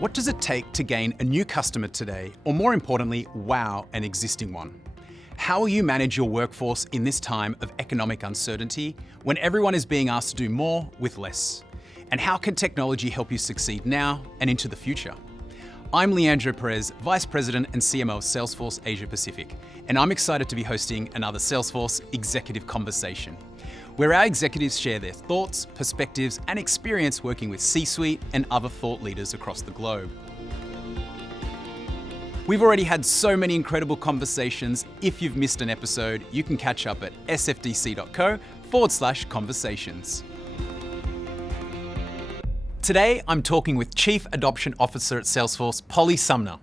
What does it take to gain a new customer today, or more importantly, wow an existing one? How will you manage your workforce in this time of economic uncertainty when everyone is being asked to do more with less? And how can technology help you succeed now and into the future? I'm Leandro Perez, Vice President and CMO of Salesforce Asia Pacific, and I'm excited to be hosting another Salesforce Executive Conversation, where our executives share their thoughts, perspectives, and experience working with C-suite and other thought leaders across the globe. We've already had so many incredible conversations. If you've missed an episode, you can catch up at sfdc.co/conversations. Today, I'm talking with Chief Adoption Officer at Salesforce, Polly Sumner.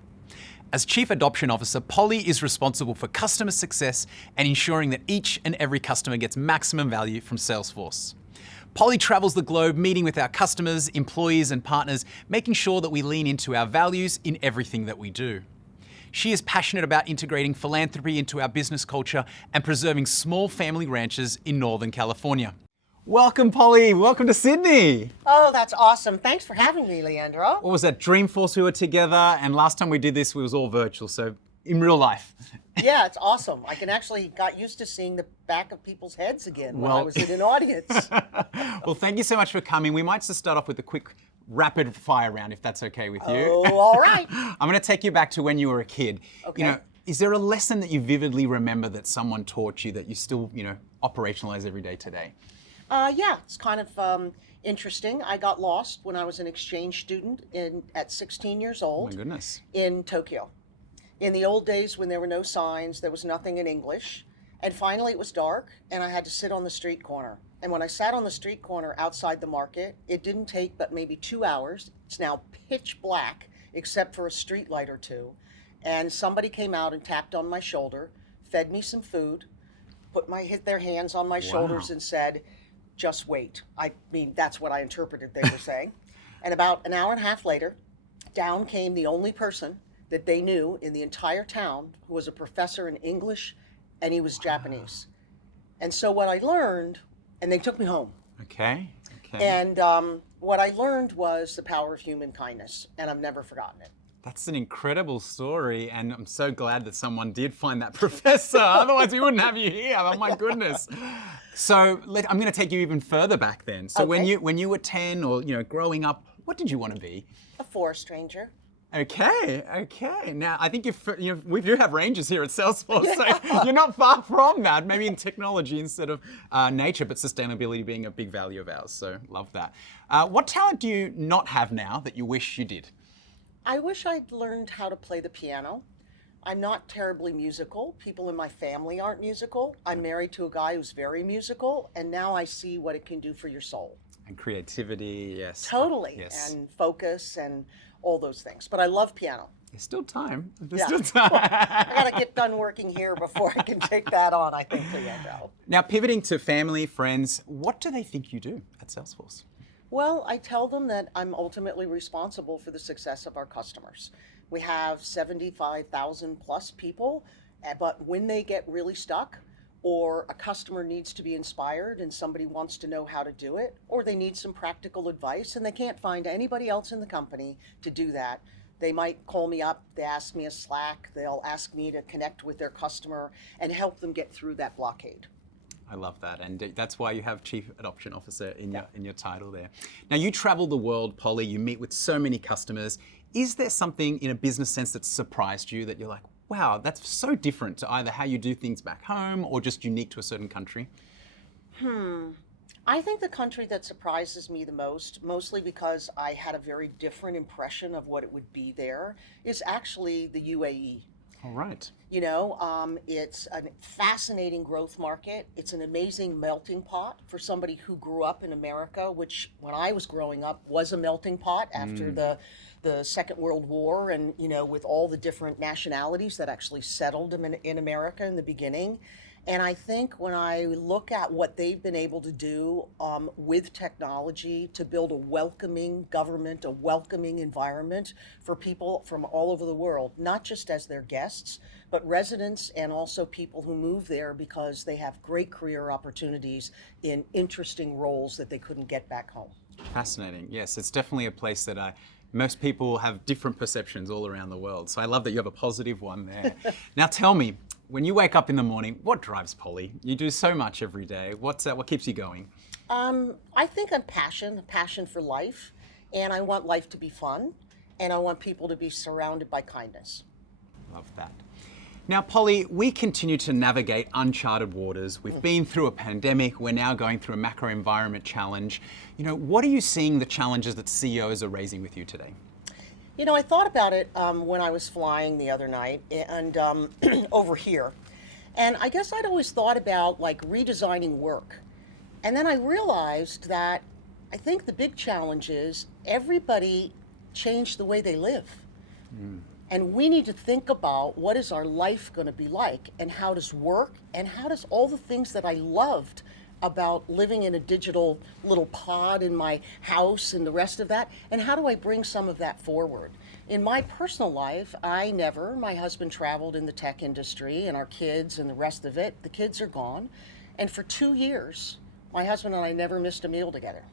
As Chief Adoption Officer, Polly is responsible for customer success and ensuring that each and every customer gets maximum value from Salesforce. Polly travels the globe meeting with our customers, employees, and partners, making sure that we lean into our values in everything that we do. She is passionate about integrating philanthropy into our business culture and preserving small family ranches in Northern California. Welcome, Polly. Welcome to Sydney. Oh, that's awesome. Thanks for having me, Leandro. What was that, Dreamforce we were together? And last time we did this, we was all virtual, so in real life. Yeah, it's awesome. I can actually got used to seeing the back of people's heads again when I was in an audience. Well, thank you so much for coming. We might just start off with a quick rapid fire round, if that's okay with you. Oh, all right. I'm going to take you back to when you were a kid. Okay. You know, is there a lesson that you vividly remember that someone taught you that you still, operationalize every day today? Yeah, it's kind of interesting. I got lost when I was an exchange student at 16 years old. Oh my goodness. In Tokyo. In the old days when there were no signs, there was nothing in English. And finally it was dark and I had to sit on the street corner. And when I sat on the street corner outside the market, it didn't take but maybe 2 hours. It's now pitch black except for a street light or two. And somebody came out and tapped on my shoulder, fed me some food, hit their hands on my shoulders and said, "Just wait." I mean, that's what I interpreted they were saying. And about an hour and a half later, down came the only person that they knew in the entire town who was a professor in English, and he was Japanese. And so what I learned, and they took me home. Okay. And what I learned was the power of human kindness, and I've never forgotten it. That's an incredible story, and I'm so glad that someone did find that professor. Otherwise, we wouldn't have you here. Oh my goodness. So I'm going to take you even further back then. So Okay. when you were 10 or growing up, what did you want to be? A forest ranger. Okay. Now I think we do have rangers here at Salesforce, so you're not far from that. Maybe in technology instead of nature, but sustainability being a big value of ours. So love that. What talent do you not have now that you wish you did? I wish I'd learned how to play the piano. I'm not terribly musical. People in my family aren't musical. I'm married to a guy who's very musical, and now I see what it can do for your soul. And creativity, yes. Totally, Yes. and focus and all those things. But I love piano. There's still time. Yeah. I gotta get done working here before I can take that on, I think, Leandro. Now, pivoting to family, friends, what do they think you do at Salesforce? Well, I tell them that I'm ultimately responsible for the success of our customers. We have 75,000 plus people, but when they get really stuck, or a customer needs to be inspired and somebody wants to know how to do it, or they need some practical advice and they can't find anybody else in the company to do that, they might call me up, they ask me a Slack, they'll ask me to connect with their customer and help them get through that blockade. I love that, and that's why you have Chief Adoption Officer in your title there. Now, you travel the world, Polly, you meet with so many customers. Is there something in a business sense that surprised you that you're like, wow, that's so different to either how you do things back home or just unique to a certain country? I think the country that surprises me the most, mostly because I had a very different impression of what it would be there, is actually the UAE. All right. It's a fascinating growth market. It's an amazing melting pot for somebody who grew up in America, which when I was growing up was a melting pot after the Second World War, and with all the different nationalities that actually settled in America in the beginning. And I think when I look at what they've been able to do with technology to build a welcoming government, a welcoming environment for people from all over the world, not just as their guests, but residents and also people who move there because they have great career opportunities in interesting roles that they couldn't get back home. Fascinating. Yes, it's definitely a place that most people have different perceptions all around the world. So I love that you have a positive one there. Now tell me, when you wake up in the morning, what drives Polly? You do so much every day. What keeps you going? I think I'm passion for life, and I want life to be fun, and I want people to be surrounded by kindness. Love that. Now, Polly, we continue to navigate uncharted waters. We've been through a pandemic. We're now going through a macro environment challenge. What are you seeing the challenges that CEOs are raising with you today? I thought about it when I was flying the other night and over here. And I guess I'd always thought about like redesigning work. And then I realized that I think the big challenge is everybody changed the way they live. And we need to think about what is our life going to be like, and how does work, and how does all the things that I loved about living in a digital little pod in my house and the rest of that, and how do I bring some of that forward? In my personal life, my husband traveled in the tech industry, and our kids and the rest of it, the kids are gone. And for 2 years, my husband and I never missed a meal together.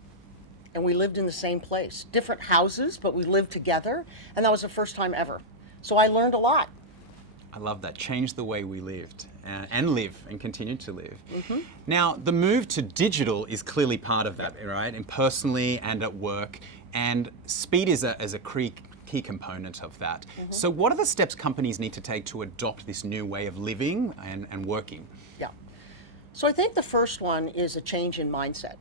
And we lived in the same place, different houses, but we lived together, and that was the first time ever. So I learned a lot. I love that. Change the way we lived and live and continue to live. Now, the move to digital is clearly part of that, right? And personally and at work. And speed is a key component of that. So what are the steps companies need to take to adopt this new way of living and working? Yeah. So I think the first one is a change in mindset.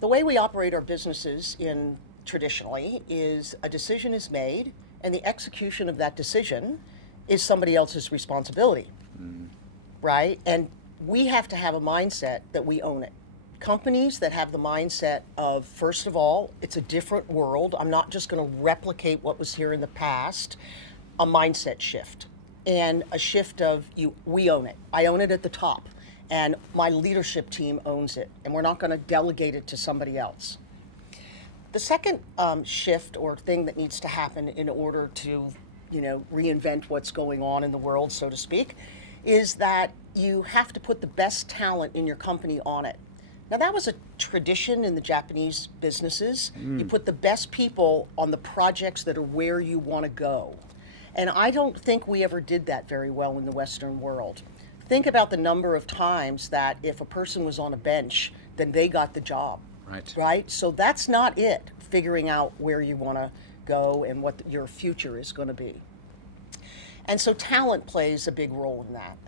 The way we operate our businesses traditionally is a decision is made, and the execution of that decision is somebody else's responsibility, right? And we have to have a mindset that we own it. Companies that have the mindset of, first of all, it's a different world. I'm not just going to replicate what was here in the past. A mindset shift, and a shift of we own it. I own it at the top, and my leadership team owns it, and we're not going to delegate it to somebody else. The second shift or thing that needs to happen in order to, reinvent what's going on in the world, so to speak, is that you have to put the best talent in your company on it. Now, that was a tradition in the Japanese businesses. You put the best people on the projects that are where you want to go. And I don't think we ever did that very well in the Western world. Think about the number of times that if a person was on a bench, then they got the job. Right? So that's not it, figuring out where you want to go and what your future is going to be. And so talent plays a big role in that.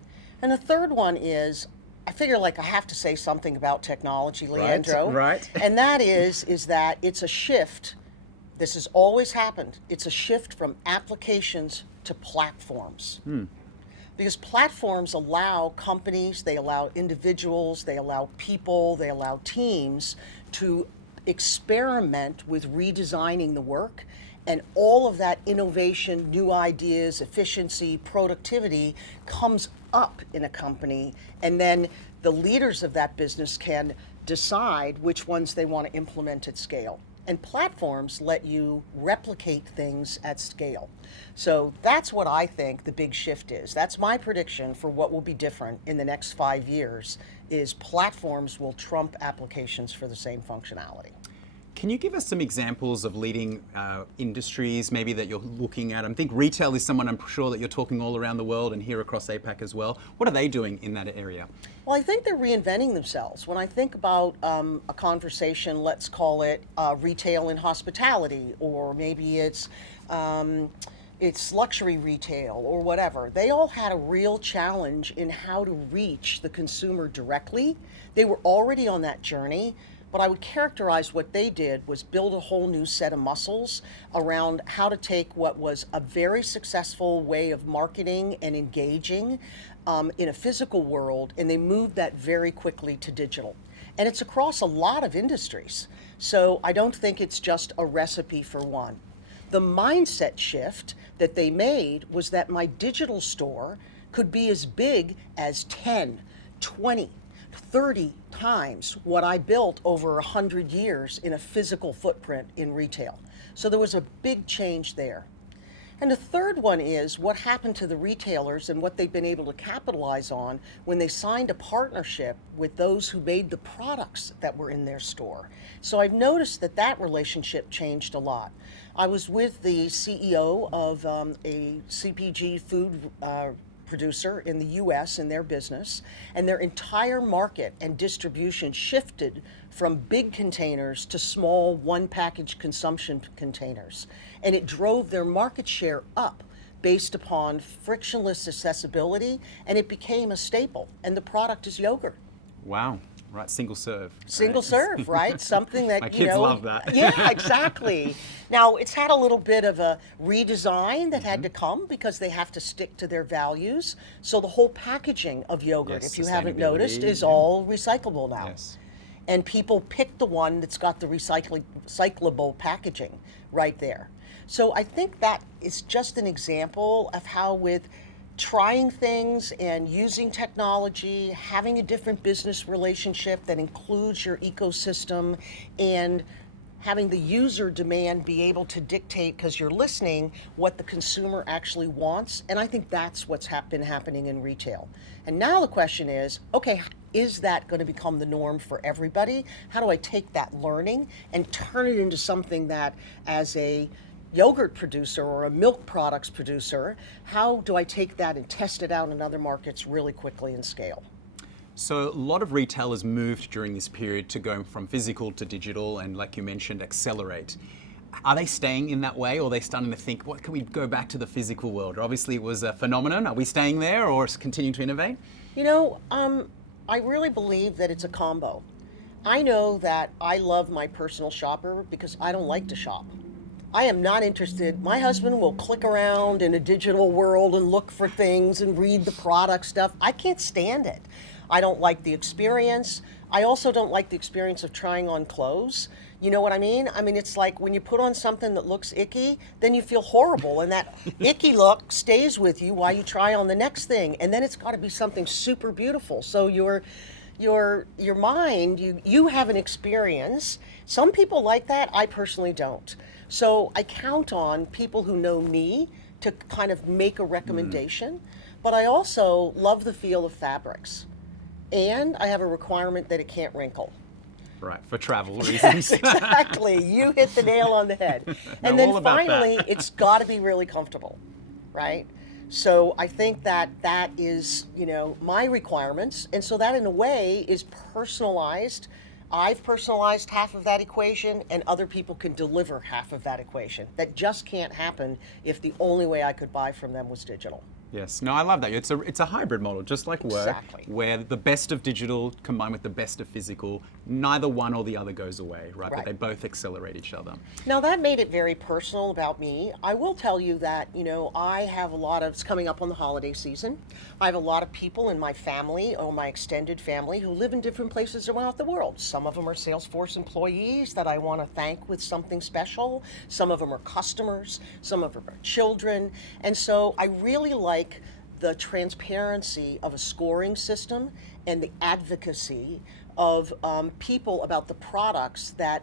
And the third one is, I figure like I have to say something about technology, Leandro. Right. And that is that it's a shift. This has always happened. It's a shift from applications to platforms. Because platforms allow companies, they allow individuals, they allow people, they allow teams to experiment with redesigning the work, and all of that innovation, new ideas, efficiency, productivity comes up in a company, and then the leaders of that business can decide which ones they want to implement at scale. And platforms let you replicate things at scale. So that's what I think the big shift is. That's my prediction for what will be different in the next 5 years, is platforms will trump applications for the same functionality. Can you give us some examples of leading industries maybe that you're looking at? I think retail is someone I'm sure that you're talking all around the world and here across APAC as well. What are they doing in that area? Well, I think they're reinventing themselves. When I think about a conversation, let's call it retail and hospitality, or maybe it's luxury retail or whatever. They all had a real challenge in how to reach the consumer directly. They were already on that journey, but I would characterize what they did was build a whole new set of muscles around how to take what was a very successful way of marketing and engaging in a physical world, and they moved that very quickly to digital. And it's across a lot of industries. So I don't think it's just a recipe for one. The mindset shift that they made was that my digital store could be as big as 10, 20, 30 times what I built over 100 years in a physical footprint in retail. So there was a big change there. And the third one is what happened to the retailers and what they've been able to capitalize on when they signed a partnership with those who made the products that were in their store. So I've noticed that that relationship changed a lot. I was with the CEO of a CPG food producer in the US in their business, and their entire market and distribution shifted from big containers to small one package consumption containers. And it drove their market share up based upon frictionless accessibility, and it became a staple. And the product is yogurt. Wow. Right, single serve. Single serve, right? Something that, My kids love that. Yeah, exactly. Now, it's had a little bit of a redesign that had to come because they have to stick to their values. So the whole packaging of yogurt, Yes, if you haven't sustainability, noticed, is all recyclable now. Yes. And people pick the one that's got the recyclable packaging right there. So I think that is just an example of how with trying things and using technology, having a different business relationship that includes your ecosystem, and having the user demand be able to dictate, because you're listening, what the consumer actually wants. And I think that's what's been happening in retail. And now the question is, okay, is that going to become the norm for everybody? How do I take that learning and turn it into something that, as a yogurt producer or a milk products producer, how do I take that and test it out in other markets really quickly and scale? So a lot of retailers moved during this period to going from physical to digital and, like you mentioned, accelerate. Are they staying in that way, or are they starting to think, what can we go back to the physical world? Obviously it was a phenomenon. Are we staying there or continuing to innovate? You know, I really believe that it's a combo. I know that I love my personal shopper because I don't like to shop. I am not interested. My husband will click around in a digital world and look for things and read the product stuff. I can't stand it. I don't like the experience. I also don't like the experience of trying on clothes. You know what I mean? I mean, it's like when you put on something that looks icky, then you feel horrible, and that icky look stays with you while you try on the next thing. And then it's got to be something super beautiful. So your mind, you have an experience. Some people like that. I personally don't. So I count on people who know me to kind of make a recommendation, but I also love the feel of fabrics. And I have a requirement that it can't wrinkle. Right, for travel reasons. Exactly, you hit the nail on the head. And then finally, it's got to be really comfortable, right? So I think that that is, my requirements. And so that in a way is personalized. I've personalized half of that equation, and other people can deliver half of that equation. That just can't happen if the only way I could buy from them was digital. Yes, no, I love that. It's a hybrid model, just like work, Exactly. where the best of digital combined with the best of physical, neither one or the other goes away, right? But they both accelerate each other. Now that made it very personal about me. I will tell you that, I have it's coming up on the holiday season. I have a lot of people in my family or my extended family who live in different places around the world. Some of them are Salesforce employees that I want to thank with something special. Some of them are customers. Some of them are children. And so I really like the transparency of a scoring system and the advocacy of people about the products that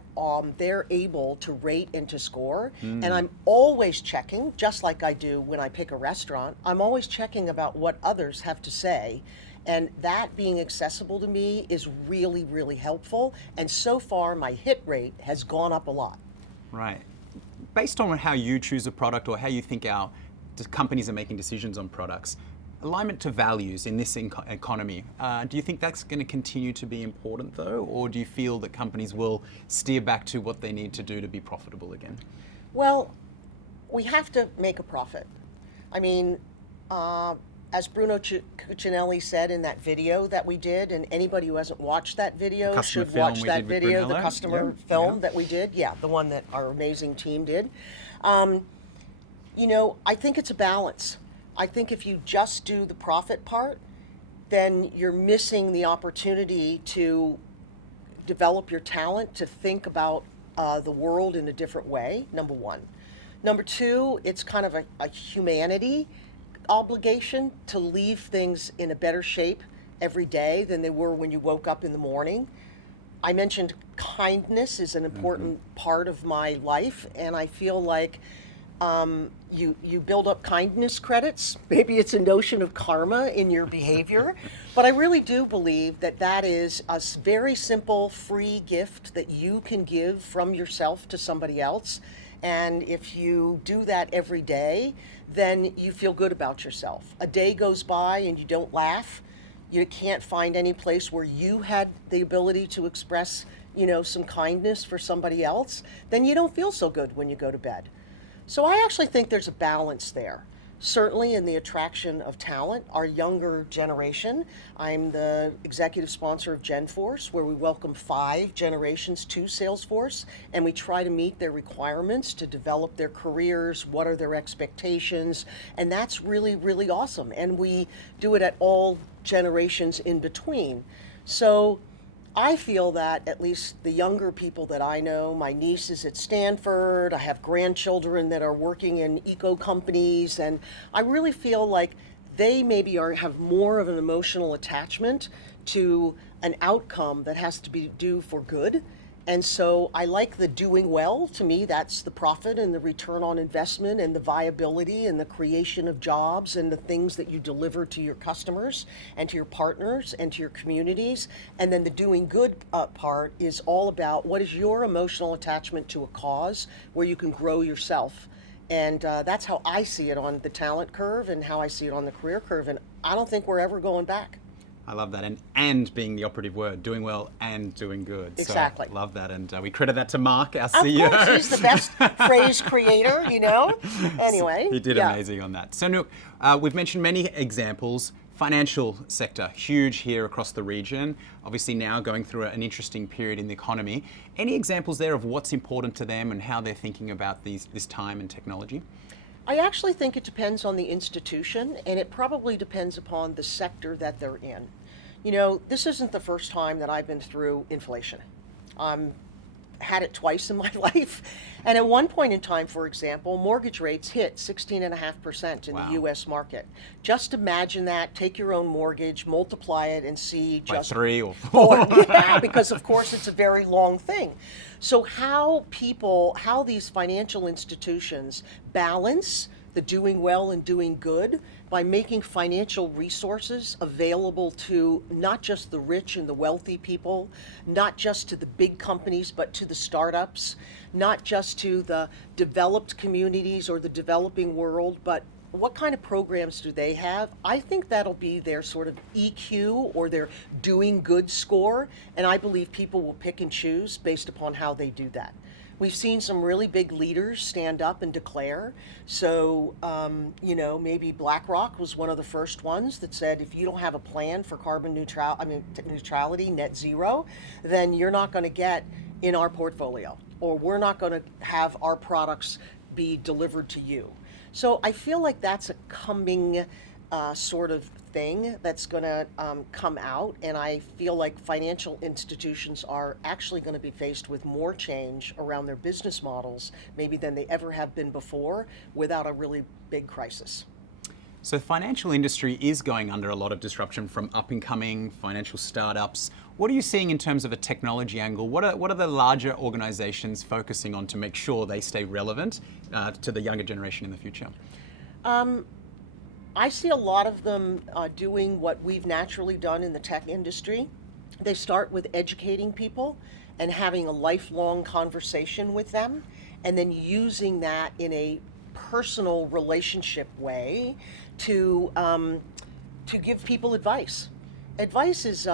they're able to rate and to score. And I'm always checking, just like I do when I pick a restaurant, I'm always checking about what others have to say. And that being accessible to me is really, really helpful. And so far, my hit rate has gone up a lot. Right. Based on how you choose a product or how you think our companies are making decisions on products, alignment to values in this economy, do you think that's going to continue to be important though, or do you feel that companies will steer back to what they need to do to be profitable again? Well, we have to make a profit. I mean, as Bruno Cucinelli said in that video that we did, and anybody who hasn't watched that video should watch that video, the customer film that we did, the one that our amazing team did. I think it's a balance. I think if you just do the profit part, then you're missing the opportunity to develop your talent, to think about the world in a different way, number one. Number two, it's kind of a humanity obligation to leave things in a better shape every day than they were when you woke up in the morning. I mentioned kindness is an important part of my life, and I feel like you build up kindness credits. Maybe it's a notion of karma in your behavior, but I really do believe that that is a very simple, free gift that you can give from yourself to somebody else. And if you do that every day, then you feel good about yourself. A day goes by and you don't laugh. You can't find any place where you had the ability to express, some kindness for somebody else, then you don't feel so good when you go to bed. So I actually think there's a balance there. Certainly in the attraction of talent, our younger generation. I'm the executive sponsor of GenForce, where we welcome 5 generations to Salesforce, and we try to meet their requirements to develop their careers, what are their expectations, and that's really, really awesome. And we do it at all generations in between. So I feel that at least the younger people that I know, my niece is at Stanford, I have grandchildren that are working in eco companies, and I really feel like they maybe have more of an emotional attachment to an outcome that has to be due for good. And so I like the doing well. To me, that's the profit and the return on investment and the viability and the creation of jobs and the things that you deliver to your customers and to your partners and to your communities. And then the doing good part is all about what is your emotional attachment to a cause where you can grow yourself. And that's how I see it on the talent curve and how I see it on the career curve. And I don't think we're ever going back. I love that, and being the operative word, doing well and doing good. Exactly. So, love that, and we credit that to Mark, our CEO. Of course, he's the best phrase creator, Anyway. He did amazing on that. So, Nook, we've mentioned many examples. Financial sector, huge here across the region. Obviously now going through an interesting period in the economy. Any examples there of what's important to them and how they're thinking about this time and technology? I actually think it depends on the institution, and it probably depends upon the sector that they're in. This isn't the first time that I've been through inflation. Had it twice in my life. And at one point in time, for example, mortgage rates hit 16.5% in the US market. Just imagine that, take your own mortgage, multiply it, and see just by 3 or 4. Yeah, because of course it's a very long thing. So how these financial institutions balance the doing well and doing good by making financial resources available to not just the rich and the wealthy people, not just to the big companies, but to the startups, not just to the developed communities or the developing world, but what kind of programs do they have? I think that'll be their sort of EQ or their doing good score, and I believe people will pick and choose based upon how they do that. We've seen some really big leaders stand up and declare. So, maybe BlackRock was one of the first ones that said, if you don't have a plan for carbon neutrality, net zero, then you're not going to get in our portfolio, or we're not going to have our products be delivered to you. So I feel like that's a coming sort of thing that's going to come out, and I feel like financial institutions are actually going to be faced with more change around their business models maybe than they ever have been before without a really big crisis. So the financial industry is going under a lot of disruption from up-and-coming financial startups. What are you seeing in terms of a technology angle? What are the larger organizations focusing on to make sure they stay relevant to the younger generation in the future? I see a lot of them doing what we've naturally done in the tech industry. They start with educating people and having a lifelong conversation with them, and then using that in a personal relationship way to give people advice. Advice is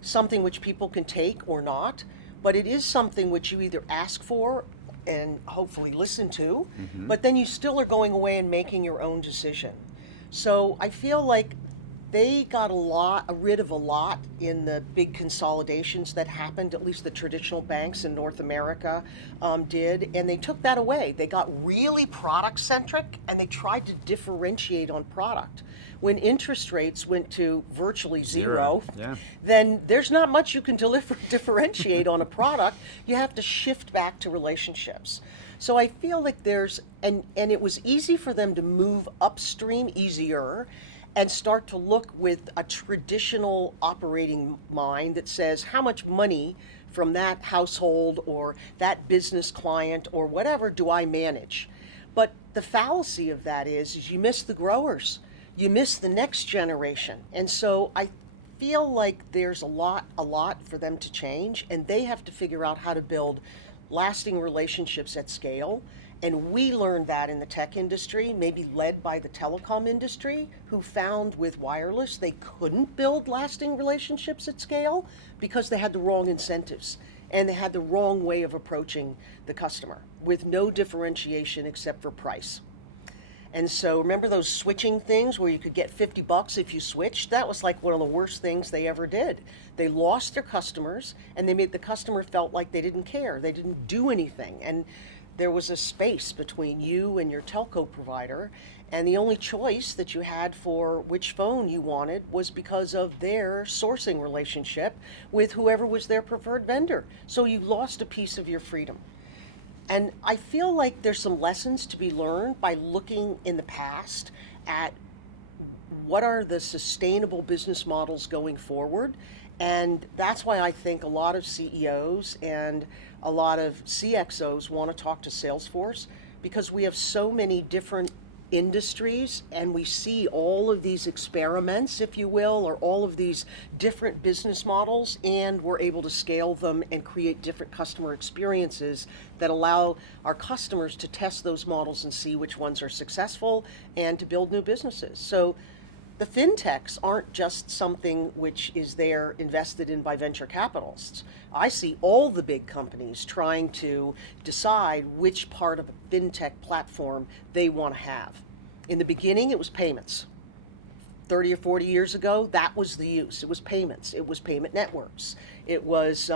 something which people can take or not, but it is something which you either ask for and hopefully listen to, but then you still are going away and making your own decision. So I feel like they got rid of a lot in the big consolidations that happened, at least the traditional banks in North America did, and they took that away. They got really product-centric, and they tried to differentiate on product. When interest rates went to virtually zero, then there's not much you can differentiate on a product. You have to shift back to relationships. So I feel like and it was easy for them to move upstream easier and start to look with a traditional operating mind that says how much money from that household or that business client or whatever do I manage. But the fallacy of that is you miss the growers, you miss the next generation. And so I feel like there's a lot for them to change, and they have to figure out how to build lasting relationships at scale. And we learned that in the tech industry, maybe led by the telecom industry, who found with wireless they couldn't build lasting relationships at scale because they had the wrong incentives and they had the wrong way of approaching the customer with no differentiation except for price. And so remember those switching things where you could get $50 if you switched? That was like one of the worst things they ever did. They lost their customers and they made the customer felt like they didn't care. They didn't do anything. And there was a space between you and your telco provider, and the only choice that you had for which phone you wanted was because of their sourcing relationship with whoever was their preferred vendor. So you lost a piece of your freedom. And I feel like there's some lessons to be learned by looking in the past at what are the sustainable business models going forward. And that's why I think a lot of CEOs and a lot of CXOs want to talk to Salesforce, because we have so many different industries and we see all of these experiments, if you will, or all of these different business models, and we're able to scale them and create different customer experiences that allow our customers to test those models and see which ones are successful and to build new businesses. So the fintechs aren't just something which is there invested in by venture capitalists. I see all the big companies trying to decide which part of a fintech platform they want to have. In the beginning, it was payments. 30 or 40 years ago, that was the use. It was payments. It was payment networks. It was,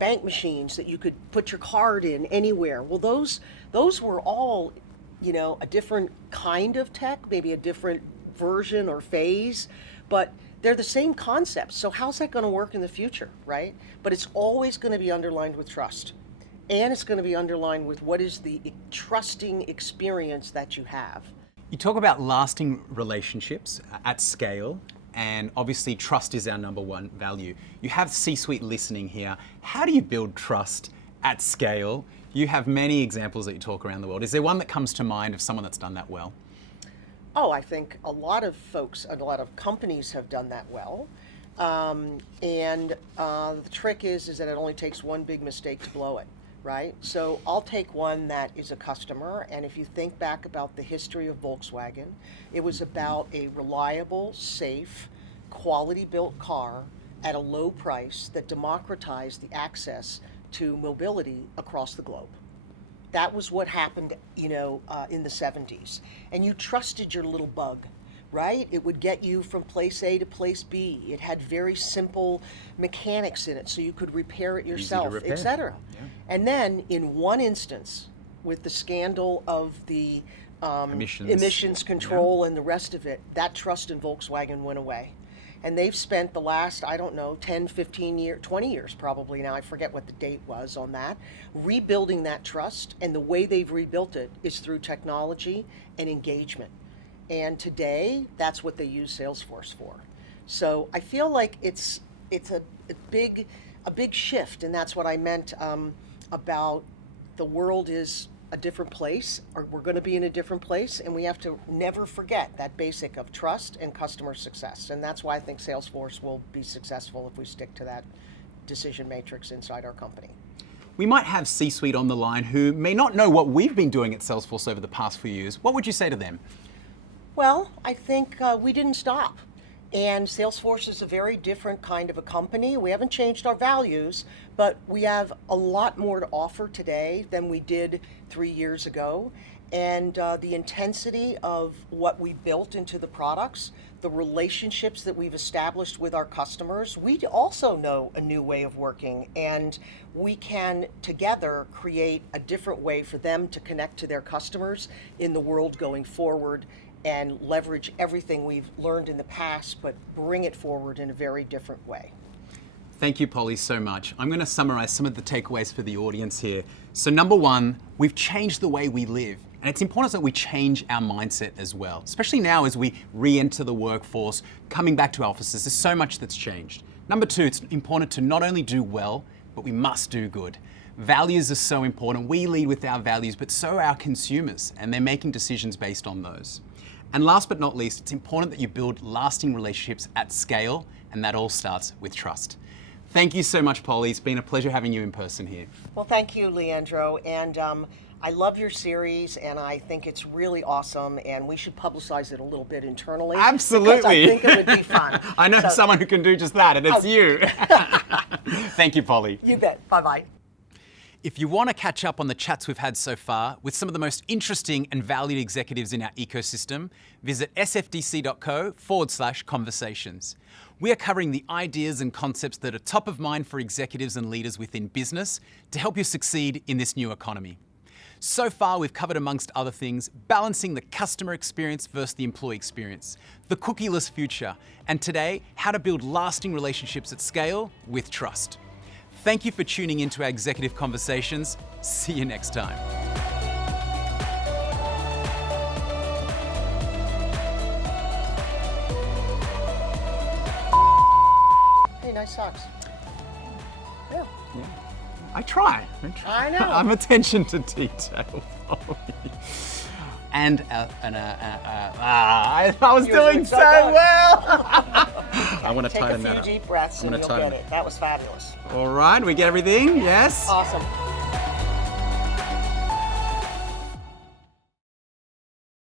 bank machines that you could put your card in anywhere. Well, those were all a different kind of tech, maybe a different version or phase, but they're the same concepts. So how's that going to work in the future, right? But it's always going to be underlined with trust. And it's going to be underlined with what is the trusting experience that you have. You talk about lasting relationships at scale, and obviously trust is our number one value. You have C-suite listening here. How do you build trust at scale? You have many examples that you talk around the world. Is there one that comes to mind of someone that's done that well? Oh, I think a lot of folks and a lot of companies have done that well. The trick is that it only takes one big mistake to blow it, right? So I'll take one that is a customer, and if you think back about the history of Volkswagen, it was about a reliable, safe, quality-built car at a low price that democratized the access to mobility across the globe. That was what happened, in the 70s. And you trusted your little bug, right? It would get you from place A to place B. It had very simple mechanics in it, so you could repair it yourself, etc. Yeah. And then, in one instance, with the scandal of the emissions control and the rest of it, that trust in Volkswagen went away. And they've spent the last, 10, 15 years, 20 years probably now, I forget what the date was on that, rebuilding that trust. And the way they've rebuilt it is through technology and engagement. And today, that's what they use Salesforce for. So I feel like it's a big shift, and that's what I meant about the world is a different place, or we're going to be in a different place, and we have to never forget that basic of trust and customer success. And that's why I think Salesforce will be successful if we stick to that decision matrix inside our company. We might have C-suite on the line who may not know what we've been doing at Salesforce over the past few years. What would you say to them? Well, I think we didn't stop. And Salesforce is a very different kind of a company. We haven't changed our values, but we have a lot more to offer today than we did 3 years ago. And the intensity of what we built into the products, the relationships that we've established with our customers, we also know a new way of working, and we can together create a different way for them to connect to their customers in the world going forward, and leverage everything we've learned in the past, but bring it forward in a very different way. Thank you, Polly, so much. I'm going to summarize some of the takeaways for the audience here. So number one, we've changed the way we live. And it's important that we change our mindset as well, especially now as we re-enter the workforce, coming back to offices. There's so much that's changed. Number two, it's important to not only do well, but we must do good. Values are so important. We lead with our values, but so are our consumers, and they're making decisions based on those. And last but not least, it's important that you build lasting relationships at scale, and that all starts with trust. Thank you so much, Polly. It's been a pleasure having you in person here. Well, thank you, Leandro. And I love your series, and I think it's really awesome, and we should publicize it a little bit internally. Absolutely. Because I think it would be fun. I know someone who can do just that, and it's you. Thank you, Polly. You bet. Bye-bye. If you want to catch up on the chats we've had so far with some of the most interesting and valued executives in our ecosystem, visit sfdc.co/conversations. We are covering the ideas and concepts that are top of mind for executives and leaders within business to help you succeed in this new economy. So far, we've covered, amongst other things, balancing the customer experience versus the employee experience, the cookieless future, and today, how to build lasting relationships at scale with trust. Thank you for tuning into our Executive Conversations. See you next time. Hey, nice socks. Yeah. I try. I know. I'm attention to detail. And I was doing so well. I want to Take tighten a that few up. deep breaths and you'll get it. That was fabulous. All right, we get everything? Yes? Awesome.